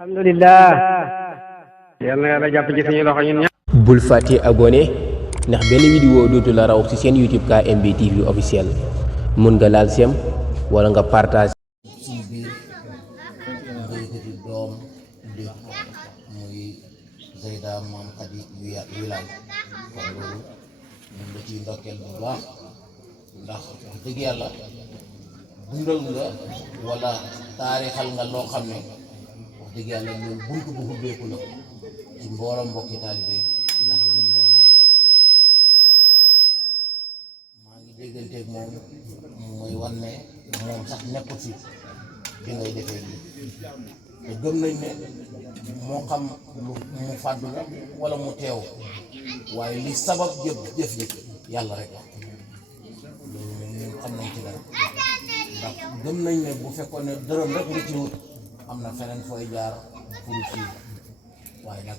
alhamdulillah yal na yàlla jàpp ci suñu loxo ñun ñëpp. bul fàtte abonné ndax benn vidéo dootu la raw ci seen YouTube KMB TV officiel mun nga laal sem wala nga partage suñu biir nga yëkkati doom di muy Zeyda Maam Khady Wilane kon loolu ñun da ciy ndokkeel bu baax ndax wax dëgg yàlla dundal nga wala taarixal nga loo xam ne wax dëgg yàlla loolu bunt bu ubbeeku la ci mbooloo mbokki taalibe ndax ñii ñoo xam rek yàlla maa ngi dégganteeg moom mooy wan ne moom sax nekkul fi bi ngay defee lii te gëm nañ ne moo xam lu mu fàddu la wala mu teew waaye li sabab jëf yàlla rek la loolu moom ñun xam nañ ci dara ndax gëm nañ ne bu fekkoon ne dërëm rek nga ci wut am na feneen fooy jaar pour fii waaye nag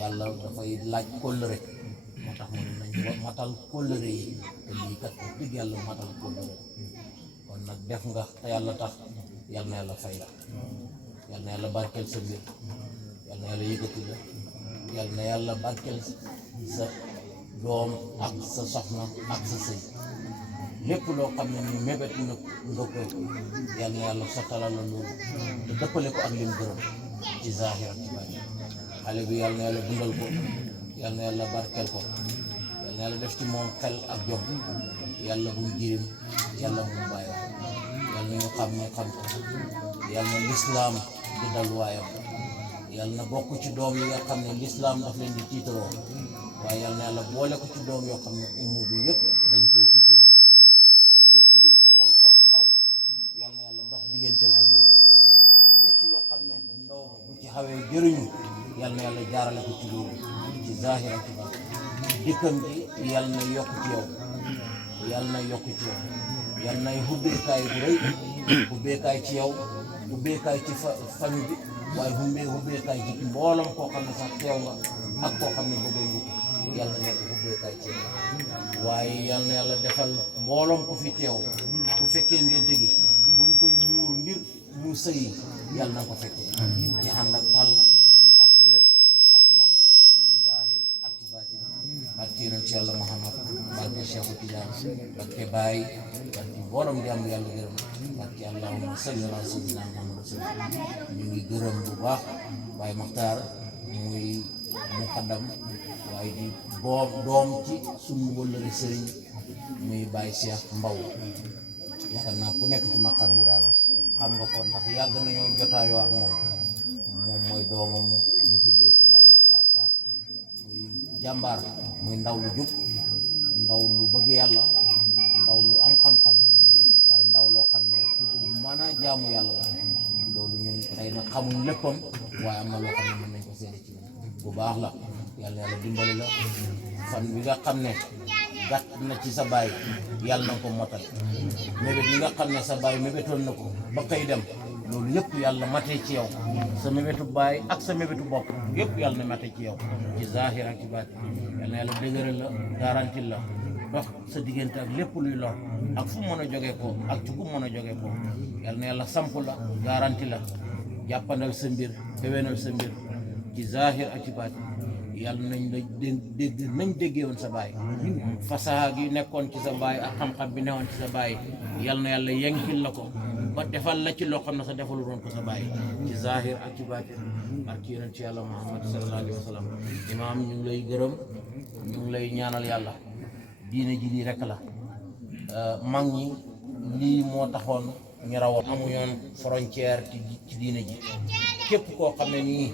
yàlla dafay laaj kóllëre moo tax mu ne nañ matal kóllëre yi te lii kat digg yàlla matal kóllëre kon nag def nga te yàlla tax yal na yàlla fay la yal na yàlla barkeel sa mbir yal na yàlla yëkkati la yal na yàlla barkeel sa doom ak sa soxna ak sa sëy lépp loo xam ne ni mébét nga ko yal na yàlla sottalal la loolu te dëppale ko ak lim gërëm ci zaahir ak ci baatin xale bi yal na yàlla dundal ko yal na yàlla barkeel ko yal na yàlla def ci moom xel ak jom yàlla bu mu jirim yàlla bu mu bàyyi yal na ñu xam ne xam ko yal na lislaam di dal waayam yal na bokk ci doom yi nga xam ne lislaam daf leen di tiitaroo waaye yal na yàlla boole ko ci doom yoo xam ne ummu bi yëpp dañ koy tiitaroo waaye lépp luy gàllankoor ndaw yal na yàlla dox diggante ak loolu waaye lépp loo xam ne ndaw bu ci xawee jëriñu yal na yàlla jaarale ko ci loolu ci zaahir ak ci baatin dikkam gi yal na yokk ci yow yal na yokk ci yow yal nay hubbeekaay bu rëy hubbeekaay ci yow hubbeekaay ci famille bi waaye hubbeekaay ci mboolam koo xam ne sax teew nga ak koo xam ne bëggoon nga ko yal na nekk hubbeekaay ci yow waaye yal na yàlla defal mbooloom ku fi teew ku fekkee ngénte gi buñ koy muur ngir mu sëyi yal na ko fekkee ci ànd ak tal ak wér ak man ci zaahir ak ci baatin barke yonent ci yàlla Muhammad barke Cheikhu Tidiane barke Baye barke mboolem jàmm yàlla gërëm barke allahumma salli ala sayyidina Muhammad ñu ngi gërëm bu baax Baye Makhtar muy muqaddam waaye di doom ci sunu wëllëri sëriñ muy Baye Cheikh Mbaw yaakaar naa ku nekk ci maqam Ibrahima xam nga ko ndax yàgg nañoo jotaayoo ak moom mooy doomam mu tuddee ko Baye Makhtar Ka muy jàmbaar muy ndaw lu jub ndaw lu bëgg yàlla ndaw lu am xam-xam waaye ndaw loo xam ne mën a jaamu yàlla la loolu ñun xëy na xamuñ léppam waaye am na loo xam ne mën nañ ko seede ci bu baax la yàlla yàlla dimbali la fan bi nga xam ne gàtt na ci sa baay yàlla na ko motal mébét yi nga xam ne sa baay mébétoon na ko ba kay dem loolu yëpp yàlla matee ci yow sa mébétu baay ak sa mébétu bopp yëpp yàlla na matee ci yow ci zaahir ak ci baatin yàlla na yàlla dëgëral la garanti la dox sa diggante ak lépp luy lor ak fu mën a jógee ko ak ci ku mën a jógee ko yàlla na yàlla samp la garanti la jàppandal sa mbir xewenal sa mbir ci zaahir ak ci baatin yàlla nañ la dégg nañ déggee woon sa baay fasaha gi nekkoon ci sa baay ak xam-xam bi newoon ci sa baay yàlla na yàlla yenkil la ko ba defal la ci loo xam ne sa defalu doon ko sa baay ci zahir ak ci baatin ak ci yonent ci yàlla Muhammad sallallahu alayhi wa sallam imaam ñu ngi lay gërëm ñu ngi lay ñaanal yàlla diine ji lii rek la mag ñi lii moo taxoon ñu rawoon amuñoon frontière ci diine ji képp koo xam ne nii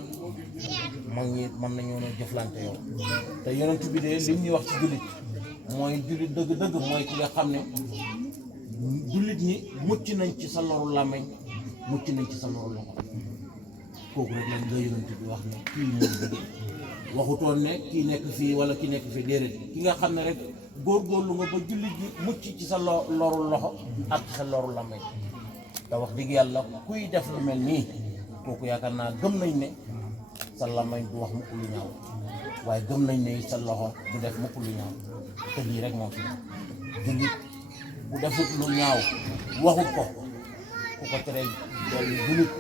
mag ñi mën nañoo jëflante yow te yonent bi de li ñuy wax ci jullit mooy jullit dëgg-dëgg mooy ki nga xam ne jullit ñi mucc nañ ci sa loru làmmeñ mucc nañ ci sa loru loxo kooku rek lañ la yonent bi wax ne kii mooy dëgg waxutoon ne kii nekk fii wala ki nekk fii déedéet ki nga xam ne rek góorgóorlu nga ba jullit ñi mucc ci sa loru loxo ak ci sa loru làmmeñ te wax dëgg yàlla kuy def lu mel nii kooku yaakaar naa gëm nañ ne sa làmmeñ du wax mukk lu ñaaw waaye gëm nañ ne sa loxo du def mukk lu ñaaw te lii rek moo fi jullit bu defut lu ñaaw waxut ko ku ko teree loolu julit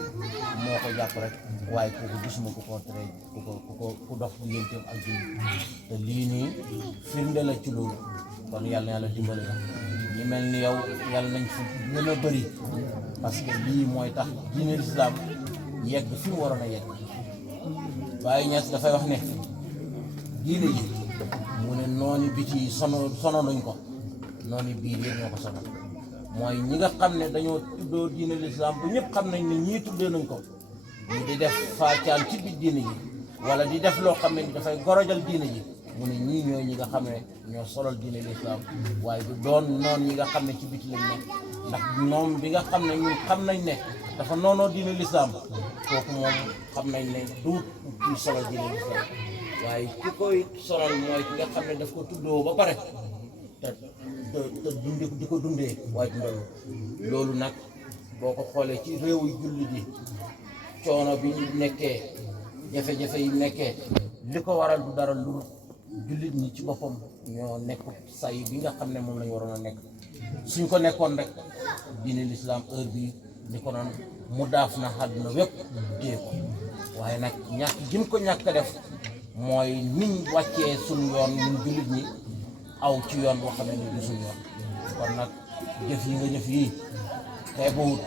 moo ko jàpp rek waaye kooku gisuma ku ko tere ku dox digganteem ak julit te lii nii firnde la ci loolu kon yàlla dimbali la ñi mel ni yow yàlla nañ fi gën a bëri parce que lii mooy tax diine lislaam yegg fi mu waroon a yegg Baye Niass dafay wax ne diine ji mu ne nooni biti yi sono nañ ko nooni biir yëpp ñoo ko sono mooy ñi nga xam ne dañoo tuddoo diine lislaam bu ñëpp xam nañ ne ñii tuddee nañ ko ñu di def faacaan ci biir diine ji wala di def loo xam ne dafay gorojal diine ji mu ne ñii ñooy ñi nga xam ne ñoo solal diine lislaam waaye du doon noon ñi nga xam ne ci biti lañ nekk ndax noom bi nga xam ne ñun xam nañ ne dafa noonoo diine lislaam kooku moom xam nañ ne duut kuy solal diine lislaam waaye ki koy solal mooy ki nga xam ne daf ko tuddoo ba pare te di ko dundee waaye dundalu loolu nag boo ko xoolee ci réew yu jullit yi coono bi ñu nekkee jafe-jafe yi nekkee li ko waral du dara lu jullit ñi ci boppam ñoo nekk say bi nga xam ne moom lañu waroon a nekk suñ ko nekkoon rek diine lislaam heure bi li ko noon mu daaf na àdduna wépp téye ko waaye nag ñàkk jëm ko ñàkk def mooy niñ wàccee suñu yoon ñun jullit ñi aw ci yoon boo xam ne ni du suñu yoon kon nag jëf yi nga jëf yii xeebuwut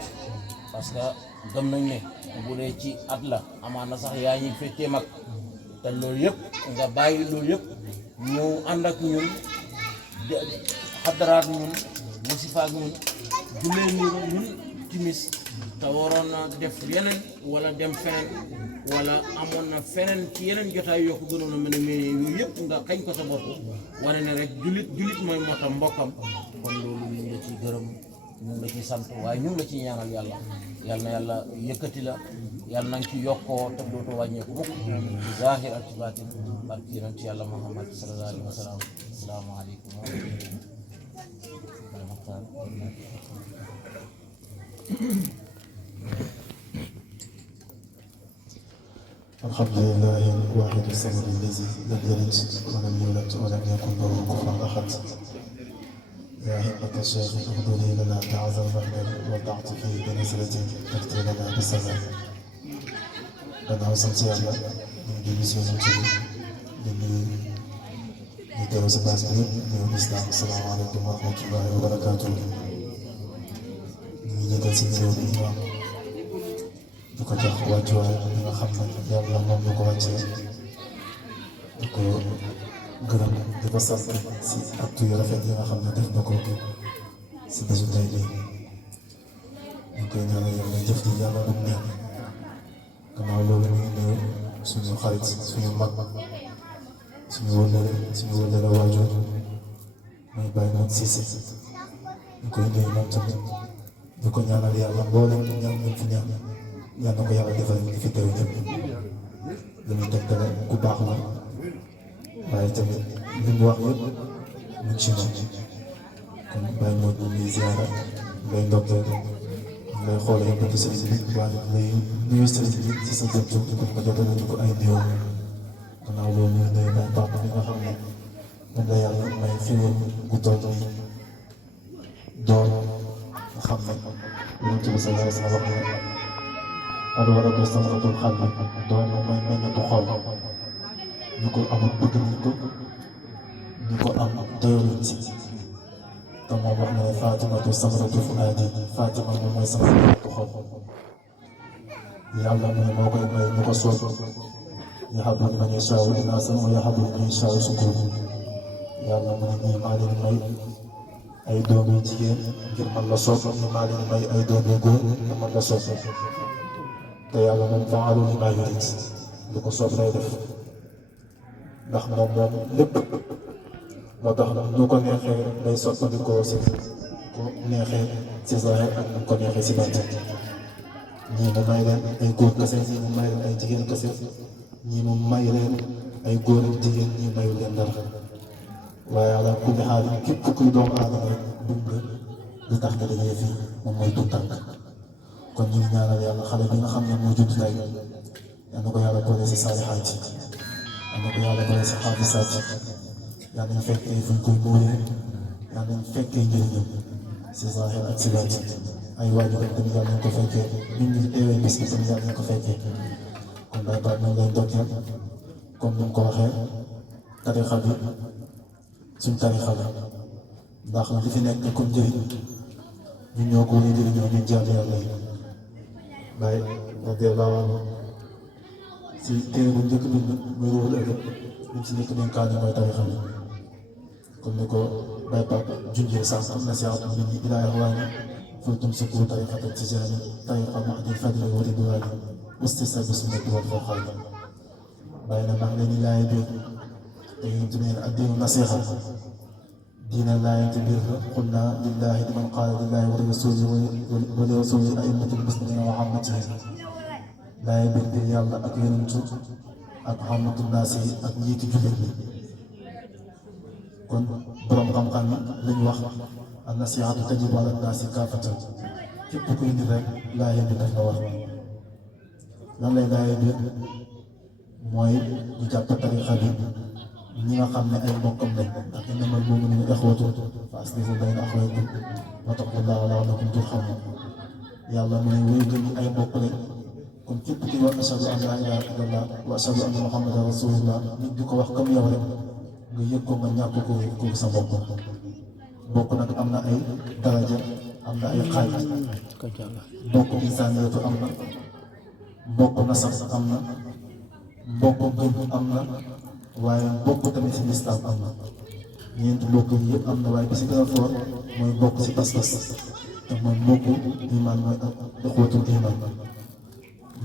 parce que gëm nañ ne bu dee ci at la amaan na sax yaa ñuy fekkee mag te loolu yëpp nga bàyyi loolu yëpp ñëw ànd ak ñun xadaraat ñun wasifa ak ñun jullee ñun timis te waroon na def yeneen wala dem feneen wala amoon na feneen ci yeneen jotaay yoo ko gënoon a mën a mais yooyu yëpp nga xañ ko sa bopp wane ne rek jullit mooy motam mbokkam kon loolu ñu ngi la ciy gërëm ñu ngi la ciy sant waaye ñu ngi la ciy ñaanal yàlla yal na yàlla yëkkati la yàlla na nga ci yokkoo te dootoo wàññeeku mukk ci zaahir ak ci baatin barki yonent yàlla Muhammad sallallahu alayhi wa sallam asalaamaaleykum wa rahmatulah. الحمد لله الواحد الصمد الذي لم يلد ولم يولد ولم يكن له كفوا احد. يا همة الشيخ اغفري لنا تعظم مهدا وتعطفي بنزلة تكتب لنا بسلام. أنا وصلت يا الله من جلس وزمتي من يدرس الناس من الإسلام. السلام عليكم ورحمة الله وبركاته. من جلس الإمام di ko jox wàccuwaay bi nga xam ne yàlla moom la ko wàccee di ko gërëm di ko sant si actes yu rafet yi nga xam ne def na ko si bésu tey bii ñu koy ñaanal yàlla jëf ji yàlla bu neex gannaaw loolu ñu ngi nuyu suñu xarit suñu mag suñu wëllëre waajur mooy Baye Modou Cissé ñu koy nuyu moom tamit di ko ñaanal yàlla mboolem ñaan ñu fi ñaan yal na ko yàlla defal ñu fi teew ñëpp lu ñu tegtale ku baax la waaye tamit li mu wax yëpp mu ngi ci moom kon Baye Modou ñu ngi ziara ngay ndokkeel ngay xoolee bëtu sëriñ bi waaye lay nuyu sëriñ bi ci sa jëm di ko jotale di ko ay nuyoo gannaaw loolu ñu nuyu Baye Papa bi nga xam ne moom la yàlla may xéwal gu toll doon nga xam ne Yonent bi sallallahu alayhi wa sallam wax na alwaradu samaratul qalbi doon mooy meññeetu xol ñu ko amul bëgg nañ ko ñu ko am doyaluñ si te moom wax na ne Fatimatu samaratul fuaadi Fatima moom mooy sama meññeetu xol yàlla mu ne moo koy may ñu ko soob yahabu liman yashaa'u inaasan wa yahabu liman yashaa'u zukuuran yàlla mu ne ñii maa leen may ay doomi jigéen ngir man la soob ñii maa leen may ay doomi góor ngir man la soob te yàlla moom fa'aalun limaa yuriid lu ko soob lay def ndax moom lépp moo tax nu ko neexee day soppandikoo si ko neexee si zaahir ak nu ko neexee si baatin ñii mu may leen ay góor kese ñii mu may leen ay jigéen kese ñii mu may leen ay góor ak jigéen ñii mayu leen dara waaye ala kulli xaal képp kuy doomu aadama rek dund li tax nga dajee fii moom mooy tuutànk kon ñu ngi ñaanal yàlla xale bi nga xam ne moo judd tey yal na ko yàlla boole si saalihaat yi yal na ko yàlla boole si xaafisaat yi yal nañu fekkee fuñ koy muuree yal nañu fekkee njëriñam si zaahir ak si baatin ay waajur tamit yàlla nañ ko fekkee ñun ñi teewee bis bi tamit yàlla nañ ko fekkee kon Baye Pape nañ lay ndokkeel comme ni mu ko waxee tarixa bi suñ tarixa la ndax li fi nekk comme njëriñ ñun ñoo ko war a jëriñoo ñun jaam yàlla yi Baye radiyallaahu anhu si téere bu njëkk bi muy ruuxul ëllëg li si njëkk dénkaane mooy tarixa bi comme ni ko Baye Pape junjee sànq nasiihatu minni ilaa ixwaani فلتمسكوا طريقة التجاري طريقة محض الفضل والرضوان واستسلام بالسنة والفرقان بين معنى لا يدير تيمتمين الدين نصيحة دين لا ينتبه قلنا لله لمن قال لله ولرسوله ولرسول أئمة المسلمين وعامتهم لا يبر يالله أك ينتو أك عامة الناس أك نيت جلد كن برم قم لن يوخ النصيحة تجب على الناس كافة képp kuy indi rek laayee bi daf la war lan lay laayee bi mooy ñu jàpp tarixa bi ñi nga xam ne ay mbokkam lañ ndax innamal mu'minuuna ixwatun fa aslihu bayna axawaykum wattaqullaaha la'allakum turhamuun yàlla mu ne wéy gën ay mbokk lañ kon képp kuy wax ashhadu an laa ilaaha illallaah wa ashhadu anna muhammadan rasuulullaah nit di ko wax comme yow rek nga yëg ko nga ñàkk ko sa mbokk mbokk nag am na ay daraja am na ay xaaj mbokk insaaniyatu am na mbokk nasab am na mbokk gëm am na waaye mbokk tamit si lislaam am na ñeenti mbokk yi yëpp am na waaye bi si gën a foor mooy mbokk si pas-pas te mooy mbokk iman mooy ixwatul iman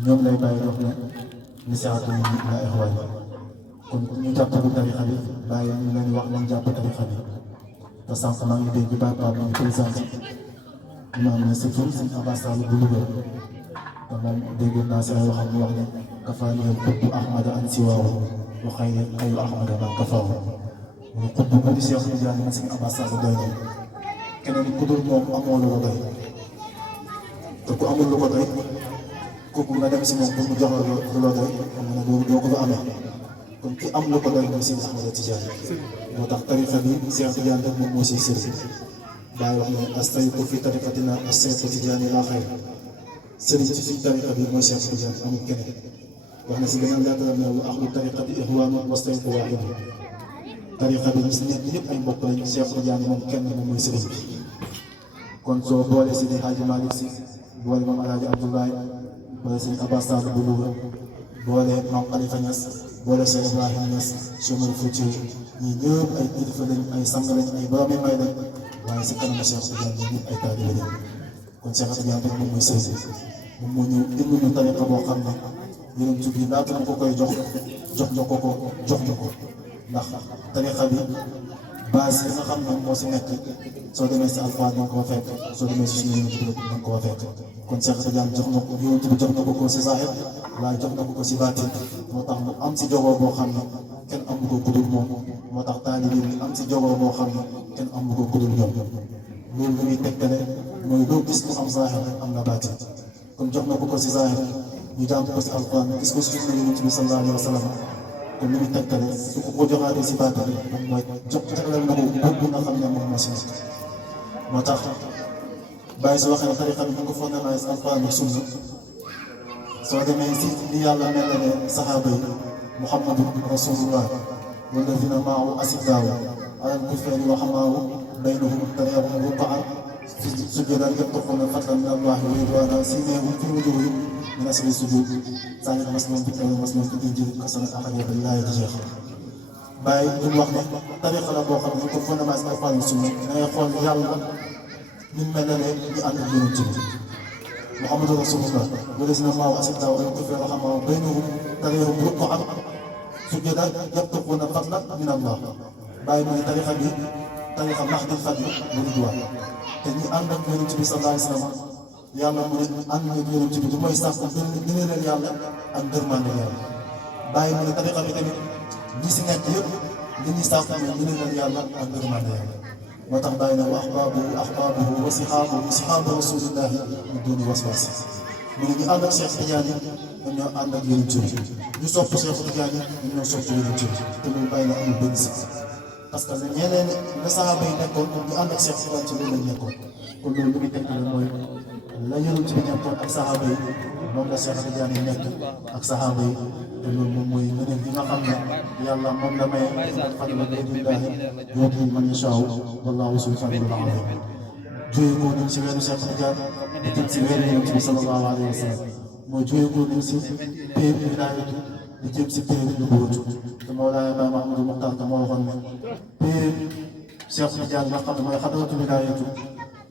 ñoom lay bàyyi wax ne nasiihatu minni ilaa ixwaani kon ñu jàppale tarixa bi bàyyi ñu leen wax nañ jàpp tarixa bi te sànq maa ngi dégg Baye Pape maa ngi présenté imaam ne si fii si ambassade bu Louga te moom déggoon naa si ay waxam mu wax ne kafaani xubbu Ahmada an siwaahu wa xayru Ahmada maa kafaahu mu xubbu ko di Cheikh Tidiane man si ambassade doy na keneen ku dul moom amoo lu ko doy te ku amul lu ko doy kooku nga dem si moom pour mu jox la lu la doy xam nga ne doo ko fa amee kon ki am lu ko doy mooy Cheikh Ahmada Tidiane moo tax tarixa bi Cheikh Tidiane rek moom moo siy sëriñ Baay wax ne astaytu fi tariqatina as-Cheikh Tidiane laa xayr sëriñ ci suñ tariqa bi mooy Cheikh Tidiane amul keneen wax na si beneen leetaram ne wa ahlu tariqati ixwaanu wastaytu waaxidu tariqa bi ñu si nekk ñëpp ay mbokk lañ Cheikh Tidiane moom kenn moom mooy sëriñ bi kon soo boole si di Hadji Malick si boole moom Alaaji Abdoulaye boole si Abbas Sall bu Louga boole moom Khalifa Niass boole Cheikh Ibrahima Niass Cheikh Oumar Foutiyou ñii ñëpp ay kilifa lañ ay sang lañ ay boroomi may lañ waaye si kanam Cheikh Tidiane ñoom ñëpp ay taalibe lañ kon Cheikh Tidiane rek moom mooy sëriñ moom moo ñëw indi ñu tariqa boo xam ne yonent bi laata na ko koy jox na ko ndax tariqa bi base yi nga xam ne moo si nekk soo demee si alxuraan da nga ko fekk soo demee si suñu yonent bi da nga ko fekk kon Cheikh Tidiane jox na ko yonent bi jox na ko si zaahir waaye jox na ko si baatin moo tax mu am si jogoo boo xam ne kenn amu ko kudul moom moo tax taalibe bi am si jogoo boo xam ne kenn amu ko kudul ñoom loolu lu muy tegtale mooy loo gis mu am zaahir am na baatin kon jox na ko si zaahir ñu jàng ko si alxuraan gis ko si sunna yonent bi sallallahu alayhi wa sallam kon lu muy tegtale su ko joxaatee si baatin moom mooy jagleel na ko bëgg nga xam ne moom moo si nekk moo tax bàyyi su waxee ne tariqa bi mu ngi ko fondement si alxuraan ak sunna soo demee si li yàlla mel ne saxaaba yi Muhammadu rasulullah walladina maahu asiddaaw alal kuffaari rahamaahu baynahum taraahum ruk'an sujjadan yabtaghuna fadlan min allahi wa ridwaana siimaahum fi wujuuhihim min asri sujuud zaalika masaluhum fi tawraati wa masaluhum fil injiil kasalati axaadiisa laa jeex bàyyi ñu wax ne tariqa la boo xam ne ñu ko fondement si alxuraan sunna da ngay xool yàlla ñu mel ne ñu ànd ak yonent bi Muhammadu rasulullah walladina maahu asiddaaw alal kuffaari rahamaahu baynahum taraahum ruk'an sujjadan yabtaghuna fadlan min allah bàyyi mooy tariqa bi tariqa mahdil fadli wa ridwaan te ñi ànd ak yonent bi sallallahu alayhi wa sallam yàlla mu ne ànd ak yonent bi du mooy sàkku ngëneelal yàlla ak ngërmande yàlla bàyyi mu ne tariqa bi tamit ñi si nekk yëpp li ñuy sàkku mooy ngëneelal yàlla ak ngërmande yàlla moo tax bàyyi na wa ahbaabuhu wa sihaabu rasulillahi min duuni waswas mu ne ñu ànd ak Cheikh Tidiane ñoom ñoo ànd ak yonent bi ñu sopp Cheikh Tidiane ñoom ñoo sopp yonent bi te loolu bàyyi na amul benn si parce que ñeneen la saxaaba yi nekkoon ñu ànd ak Cheikh Tidiane ci loolu lañ nekkoon kon loolu li muy tegtale mooy la yonent bi nekkoon ak saxaaba yi moom la Cheikh Tidiane yi nekk ak saxaaba yi te loolu moom mooy ngëneel gi nga xam ne yàlla moom la maye fadla bi idnillahi yu'tiihi man yashaa'u wallaahu zul fadlil aziim jóge ko nañ si weeru Cheikh Tidiane di jëm si weeru yonent bi sallallahu alayhi wa sallam mooy jóge ko nañ si péeb wilaayatu di jëm si péeb nubuwwatu te Mawlaaya Baay Mahamadou Muxtaar te moo waxoon ne péeb Cheikh Tidiane nga xam ne mooy xadaratu wilaayatu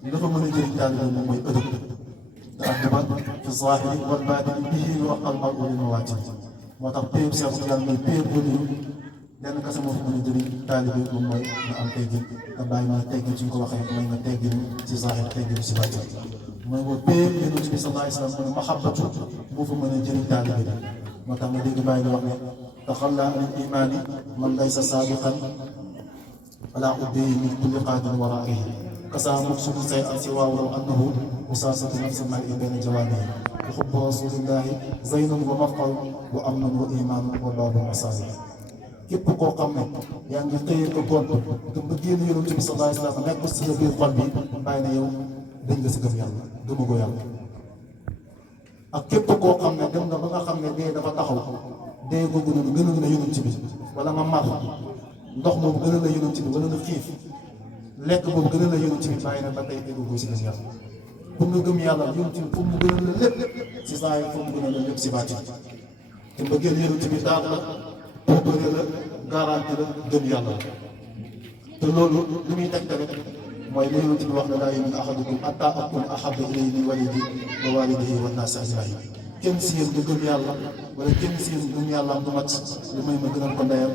li fa mën a jëriñ taalibe moom mooy ëdëb te addaban fi zaahiri wal baatini bihi yu'aqal mar'u li mawaatini moo tax péeb Cheikh Tidiane mooy péeb bu niru lenn kese moo fa mën a jëriñ taalibe moom mooy nga am teggin te bàyyi ma teggin suñ ko waxee mooy nga teggin si zaahir teggin si baatin mooy nga péeb Yonent bi sallallahu alayhi wa sallam mooy mahabbatu moo fa mën a jëriñ taalibe bi moo tax nga dégg bàyyi di wax ne taxallaa min imaani man laysa saadiqan alaa ubbihi min kulli qaadin waraa'ihi kasaa maqsuudu shay'an siwaahu law annahu musaasatu nafsi mar'i bayna jawaanihi wa hubbu rasuulillaahi zaynun wa mafqarun wa amnun wa iimaanun wa baabul masaalih képp koo xam ne yaa ngi xëyee ko gont te mbëggeelu Yonent bi sallallahu alayhi wa sallam nekk si biir xol bi bàyyi na yow dañ nga si gëm yàlla gëmagoo yàlla ak képp koo xam ne dem nga ba nga xam ne dee dafa taxaw dee googu noonu gënal na Yonent bi wala nga mar ndox boobu gënal na Yonent bi wala nga xiif lekk boobu gënal na Yonent bi bàyyi na ba tey déggoo si gëm yàlla pour nga gëm yàlla Yonent bi pour mu gënal la lépp si saa yi pour mu gënal la lépp si baatin te mbëggeel Yonent bi daal la pour bëre la garanti la gëm yàlla te loolu li muy tegtale mooy li Yonent bi wax ne laa yu'minu ahadukum hattaa akuuna ahabba ilayhi min walidihi wa waalidihi wan naasi ajma'iin kenn si yéen du gëm yàlla wala kenn si yéen gëm yàlla am du mat li may ma gënal ko ndeyam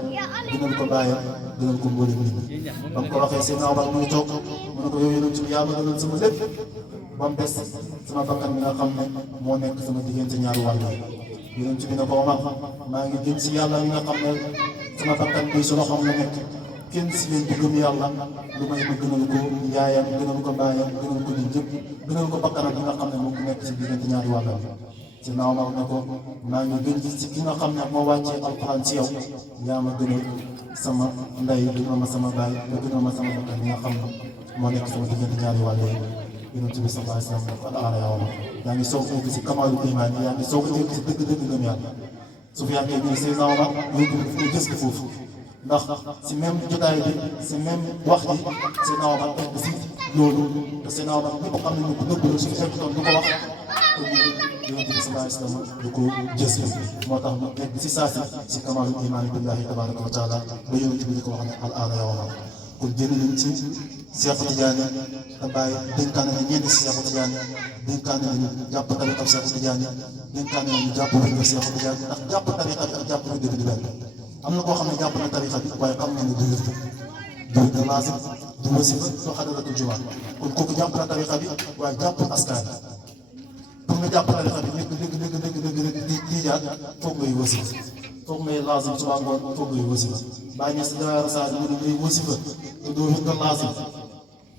gënal ko baayam gënal ko mboolem nit ñi ba mu ko waxee seen naaw ba muy toog mu ne ko yow Yonent bi yaa ma gënal sama lépp ba mu des sama bakkan bi nga xam ne moo nekk sama diggante ñaari wàll yi Yonent bi ne ko Omar maa ngi gën si yàlla mi nga xam ne sama bakkan bi su loxoom la nekk kenn si yéen du gëm yàlla lu may ma gënal ko yaayam gënal ko baayam gënal ko nit ñëpp gënal ko bakkanam bi nga xam ne moo nekk si diggante ñaari wàll si naaw ma ne ko maa ngi gën si ki nga xam ne moo wàccee alxuraan si yow yaa ma gënal sama ndey gënal ma sama baay ba gënal ma sama bakkan bi nga xam ne moo nekk sama diggante ñaari wàll yi Yonent bi sallallahu alayhi wa sallam fa ala yaa Omar yaa ngi soog a egg si kamaalu imaan yaa ngi soog a egg si dëgg-dëgg gëm yàlla su fi yàggee ñu Seydina Omar yóbbu fu ñu gës ko foofu ndax si même jotaay bi si même wax ji Seydina Omar egg si loolu te Seydina Omar ñëpp xam nañu ko nëbb la su fi egg doon du ko wax te Yonent bi sallallahu alayhi wa sallam du ko gës moo tax mu egg si saa si kamaalu imaan billahi tabaraka wa taala ba Yonent bi di ko wax ne al aana yaa Omar kon jënd nañ ci Cheikh Tidiane te bàyyi dénkaane na ñenn si Cheikh Tidiane dénkaane nañu jàpp tariqa Cheikh Tidiane dénkaane nañu jàpp wirdu Cheikh Tidiane ndax jàpp tariqa bi ak jàpp wirdu bi du benn am na koo xam ne jàpp na tariqa bi waaye xam nga ne du wirdu laazim du wasifa du xadaratul jumaa kon kooku jàpp na tariqa bi waaye jàpp askan pour nga jàpp tariqa bi nekk dëgg di tijaan foog ngay wasifa foog ngay laazim suba ngoon foog ngay wasifa bàyyi ne si dara saa mu ne ngay wasifa te doo wirdu laazim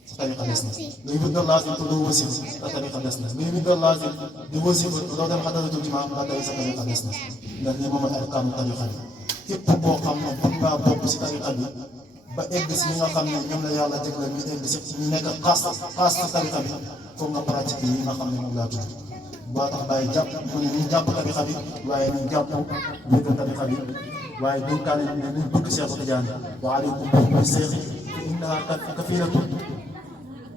sa tariqa des na ngay wirdu laazim te doo wasifa sa tariqa des na ngay wirdu laazim di wasifa te doo dem xadaratul jumaa ba tey sa tariqa des na ndax lii moom mooy arkaanu tariqa bi képp koo xam ne bëgg ngaa bokk si tariqa bi ba egg si ñi nga xam ne ñoom la yàlla jagleel ñu egg si ñu nekk xaas si tariqa bi foog nga pratique yi nga xam ne moom laa tudd boo tax bàyyi jàpp mu ne ñu jàpp tariqa bi waaye ñu jàpp wéetal tariqa bi waaye dénkaane ne nañ bëgg Cheikh Tidiane wa aleykum bi seexi fa innaha kafilatun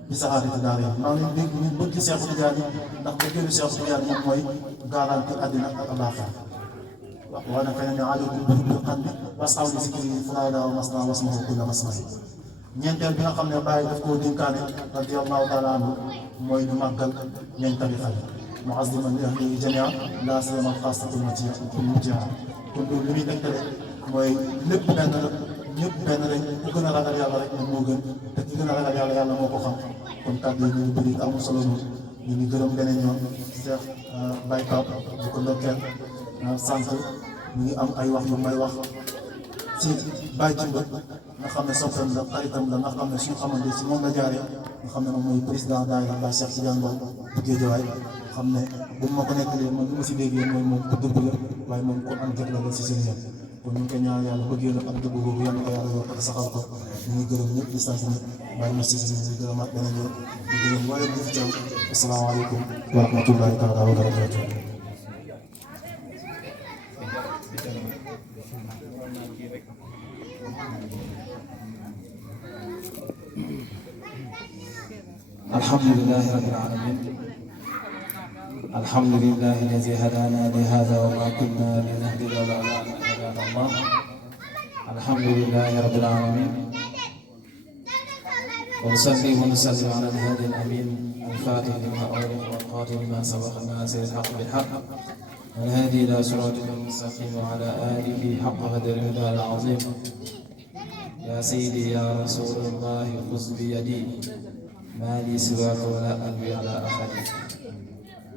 bi saxaadati daarayni maa ngi leen dégg ñu bëgg Cheikh Tidiane ndax bëggeelu Cheikh Tidiane moom mooy garanti àddina ak alaaxira waaye nag feneen ne aleykum bil qalbi was'aw li zikri furaada wa masna wasmahu kulla masmai ñeenteel bi nga xam ne bàyyi daf koo dénkaane radiyallahu taala anhu mooy ñu màggal ñeent tariqa bi mu'azziman li ahlihi jamii'an laa siyama xaasatul mutii'a kon loolu li muy tegtale mooy lépp benn la ñëpp benn lañ ku gën a ragal yàlla rek moom moo gën te ki gën a ragal yàlla yàlla moo ko xam kon kàddu yi ñu ngi bëri amul solo noonu ñu ngi gërëm beneen yoon Cheikh Baye Pape di ko ndokkeel sant ñu ngi am ay wax yu may wax ci Baye Jimba nga xam ne soppeem la xaritam la nga xam ne suñu xamante si moom la jaaree nga xam ne moom mooy président daayira Baye Cheikh Tidiane Mbow bu Géejawaay xam ne bu ma ko nekkalee man li ma si déggee mooy moom ku dëgg la waaye moom ko am jot la si seen yéen kon ñu ngi koy ñaan yàlla bëggee ak dëgg boobu yàlla ko yàlla yor ak saxal ko ñu ngi gërëm ñëpp di sant ñëpp bàyyi ma si ñu ngi gërëmaat beneen yoon di gërëm wala ñu fi teew asalaamaaleykum wa rahmatullahi taala wa barakatuh. الحمد لله رب العالمين الحمد لله الذي هدانا لهذا وما كنا لنهتدي لولا أن هدانا الله الحمد لله رب العالمين ونصلي ونسلم على الهادي الأمين الفاتح لما أغلق والقاتل لما سبق الناصر الحق بالحق والهادي إلى صراطك المستقيم وعلى آله حق قدر المقدار العظيم يا سيدي يا رسول الله خذ بيدي ما لي سواك ولا ألوي على أحد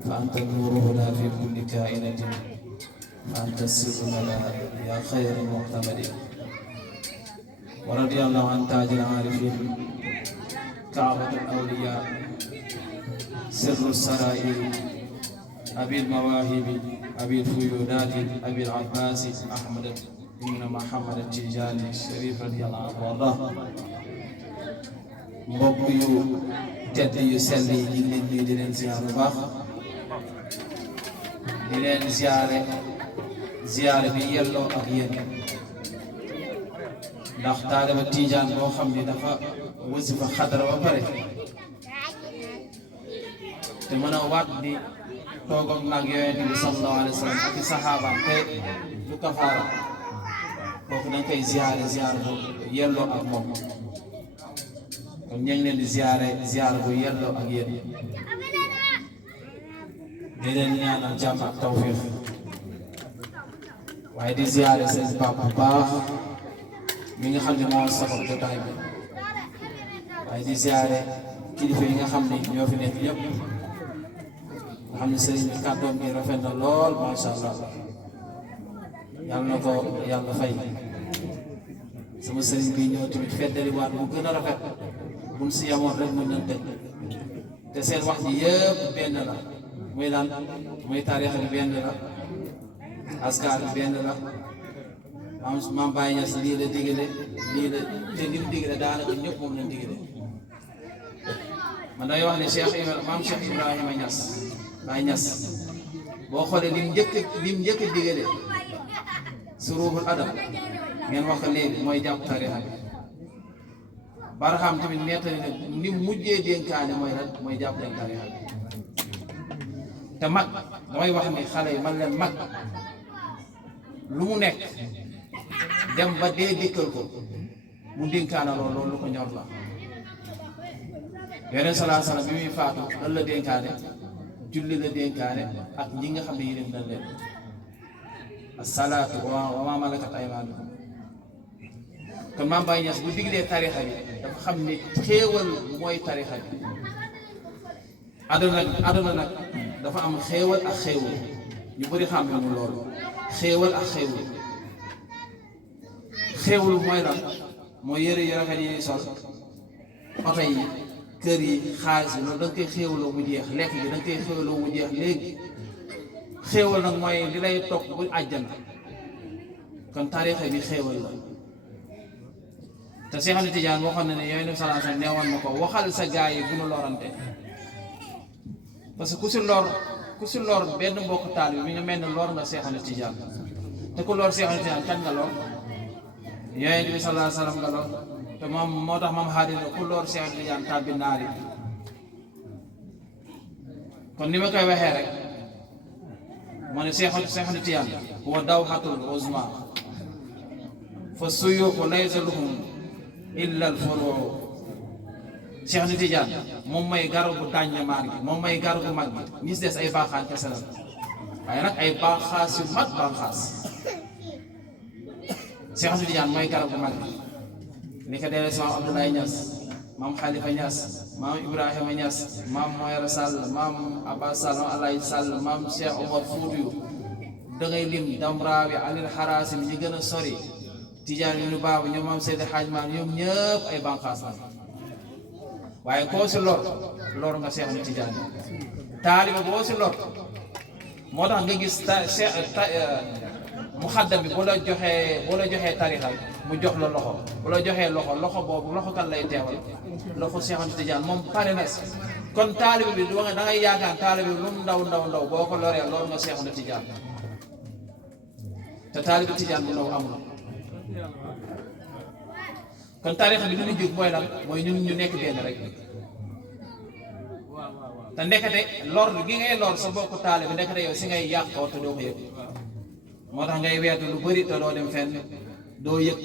فأنت النور هنا في كل كائنة فأنت السر لنا يا خير معتمد ورضي الله عن تاج العارفين كعبة الأولياء سر السرائر أبي المواهب أبي الفيودات أبي العباس أحمد بن محمد التيجاني الشريف رضي الله عنه وارضاه mbokk yu tedd yu sell yi ñu ngi leen di leen ziar bu baax di leen ziare bi yelloo ak yéen ndax taaliba Tijaan boo xam ni dafa wasifa xadara ba pare te mën a waat di toog ak nag Yonent bi sallallahu alayhi wa sallam ak i saxaabaam te du kafaara kooku da nga koy ziar bu yelloo ak moom. kon ñu ngi leen di ziare bu yelloo ak yéen di leen ñaanal jàmm ak tawfiix waaye di ziare seen papa bu baax mi nga xam ne moo sabab jotaay bi waaye di ziare kilifa yi nga xam ne ñoo fi nekk yëpp nga xam ne sëriñ bi kàddoom gi rafet na lool macha allah yàlla na ko yàlla fay sama sëriñ bi ñëw tamit feddaliwaat bu gën a rafet. buñ si yamoon rek mën nañ tëj te seen wax ji yëpp benn la muy lan muy taarix bi benn la askar bi benn la maam Baye Niass lii la digale lii la te li mu digale daanaka ñëpp moom lañ digale man day wax ne maam Cheikh Ibrahima Niass Baye Niass boo xoolee lim njëkk a digale si ruuxul adam ngeen wax ko léegi mooy jàpp tarixa bi Barham tamit nettali ne ni mujjee dénkaane mooy lan mooy jàpp leen tarixa bi te mag damay wax ni xale yi man leen mag lu mu nekk dem ba dee dikkal ko mu dénkaane loolu lu ko ñor la Yonent salaa salaam bi muy faatu lan la dénkaane julli la dénkaane ak ñi nga xam ne yéen dañ leen as-salaatu wa maa malakat aymaanukum kon Maam Baye Niass bu diglee tarixa bi dafa xam ne xéewal mooy tarixa bi aduna nag dafa am xéewal ak xéewal ñu bëri xam ne mu loolu xéewal ak xéewal mooy lan mooy yëre yu rafet yi sol oto yi kër yi xaalis bi loolu da nga koy xéewaloo mu jeex lekk gi da nga koy xéewaloo mu jeex léegi xéewal nag mooy li lay topp bu àjjana kon tarixa bi xéewal la te Cheikh Ahmed Tidiane waxoon na ne Yonent bi sallallahu alayhi wa sallam neewoon na ko waxal sa gaa yi bu nu lorante parce que ku si lor benn mbokk taal bi mi nga mel ne lor nga Cheikh Ahmed Tidiane te ku lor Cheikh Ahmed Tidiane kañ nga lor Yonent bi sallallahu alayhi wa sallam nga lor te moom moo tax moom xaadi na ku lor Cheikh Ahmed Tidiane tàbbi naar yi kon ni ma koy waxee rek moo ne Cheikh Ahmed Tidiane huwa dawhatul uzma fa suyuuxu laysa lahum illa al-furuu Cheikh Ahmed Tidiane moom may garabu dàññamaar gi moom may garabu mag gi ñi si des ay baaxaan kese la waaye nag ay baaxaas yu mat baaxaas Cheikh Ahmed Tidiane mooy garabu mag gi li ko deewee si maam Abdoulaye Niass maam Khalifa Niass maam Ibrahima Niass maam Moyara Sall maam Abbas Sall maam Alaye Sall maam Cheikh Omar Foutiyou da ngay lim Damraawi Alil Harasim ñi gën a sori Tijaan yu ñu baabu ñoom maam Seydi Hadj Mal ñoom ñëpp ay bànqaas la waaye koo si lor nga Cheikh Ahmed Tidiane taaliba boo si lor moo tax nga gis mu xaddam bi bu la joxee tarixa mu jox la loxo bu la joxee loxo boobu loxo kan lay teewal loxo Cheikh Ahmed Tidiane moom pare na si kon taalibe bi da ngay yaakaar taalibe bi lu mu ndaw boo ko loree loolu nga Cheikh Ahmed Tidiane te taalibe Tidiane bu ndaw amul kon tarixa bi li ñu jóg mooy lan mooy ñun ñu nekk benn rek te ndekete lor gi ngay lor sa bokku taalibe ndekete yow si ngay yàqoo te doo ko yëg moo tax ngay weetu lu bëri te doo dem fenn doo yëg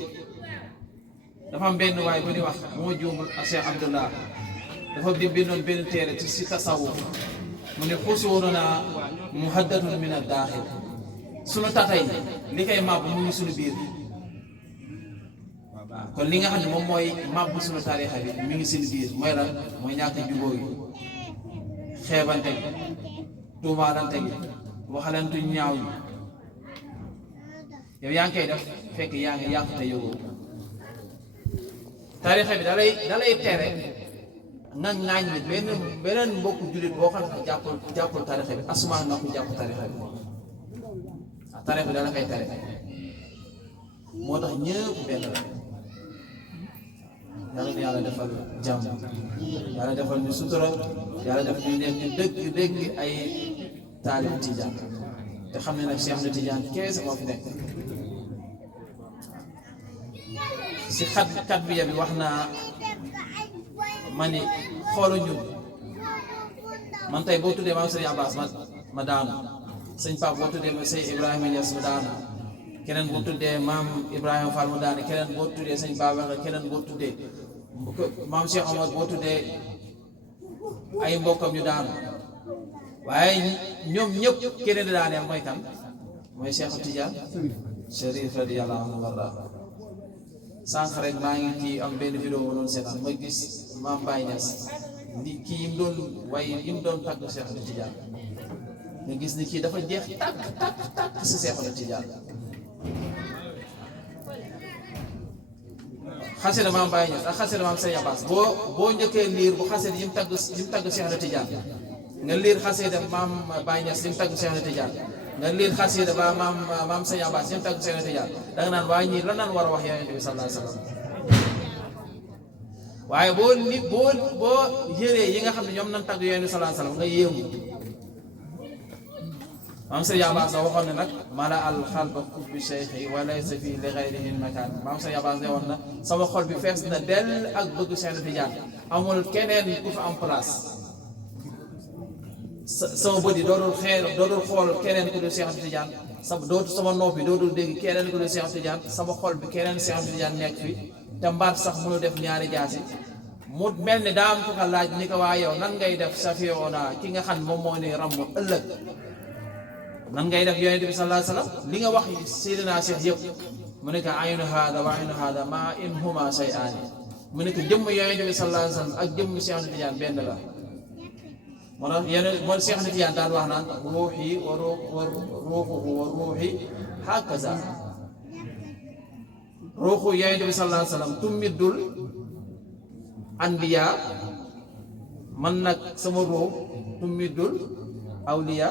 dafa am benn waay bu ni wax moo juumul ak Cheikh Abdullah dafa bindoon benn téere ci si tasawuf mu ne xusuuruna muhaddatun min ad-daaxil sunu tata yi li koy màbb mu ngi sunu biir kon li nga xam ne moom mooy màbb sunu tarixa bi mi ngi sunu biir mooy lan mooy ñàkk jubóo gi xeebante gi tuumaalante gi waxalantu ñaaw yi yow yaa ngi koy def fekk yaa ngi yàq te yowoo tarixa bi dalay tere nga ŋaañ ni beneen mbokku jullit boo xam ne jàppul tarixa bi asumaan na ko jàpp tarixa bi tarixa bi dala koy tere moo tax ñëpp benn la yàlla defal jàmm yàlla defal ñu sutura yàlla def ñu nekk dëgg ay taalibe Tijaan te xam ne nag Cheikh Ahmed Tidiane keese moo fi nekk si xat bi ya bi wax naa ma ni xoolu ñun man tey boo tuddee maam Sëriñ Abbas ma daanu sëñ Pape boo tuddee ma sëñ Ibrahima Niass mu daanu keneen boo tuddee maam Ibrahima Fall mu daanu keneen boo tuddee sëñ Babacar keneen boo tuddee maam Cheikh Omar boo tuddee ay mbokkam yu daanu waaye ñoom ñëpp keneen di daaneel mooy kan mooy Cheikh Tidiane Chérif radiyallahu anhu warda sànq rek maa ngi kii am benn vidéo ma doon seetaan ma gis maam Baye Niass kii yi mu doon waaye yi mu doon tàgg Cheikh Tidiane nga gis ni kii dafa jeex tàkk si Cheikh Tidiane xasida maam Baye Niass ak xasida maam Sëriñ Abbas boo njëkkee liir bu xasida yi mu tagg Cheikh Tidiane nga liir xasida maam Baye Niass yi mu tagg Cheikh Tidiane nga liir xasida ba maam Sëriñ Abbas yi mu tagg Cheikh Tidiane da nga naan waa ñii lan naan war a wax Yonent bi sallallahu alayhi wa sallam waaye boo yëree yi nga xam ne ñoom nan tagg Yonent bi sallallahu alayhi wa sallam nga yéemu maam Sëriñ Abbas la waxoon ne nag mala al xalba xubbi cheikhi wa laysa fii li gayrihi makaan maam Sëriñ Abbas ne woon na sama xol bi fees na dell ak bëgg Cheikh Tidiane amul keneen ku fa am place sama bët yi dootul xool keneen ku dul Cheikh Tidiane sama nopp bi dootul dégg keneen ku dul Cheikh Tidiane sama xol bi keneen Cheikh Tidiane nekk fi te mbaat sax mënu def ñaari jaasi mu mel ni daa am ku ko laaj ni ko waa yow nan ngay def safiyoona ki nga xam moom moo ni ràmm ëllëg nan ngay def Yonent bi sallallahu alayhi wa sallam li nga wax Seydina Cheikh yëpp mu ne ko aynu haada wa aynu haada ma in huma shay'aani mu ne ko jëmm Yonent bi sallallahu alayhi wa sallam ak jëmm Cheikh Tidiane benn la moo tax yeneen moo Cheikh Tidiane daan wax naan ruuxi wa ruuxuhu wa ruuxi hakaza ruuxu Yonent bi sallallahu alayhi wa sallam tummidul anbiya man nag sama ruux tummidul awliya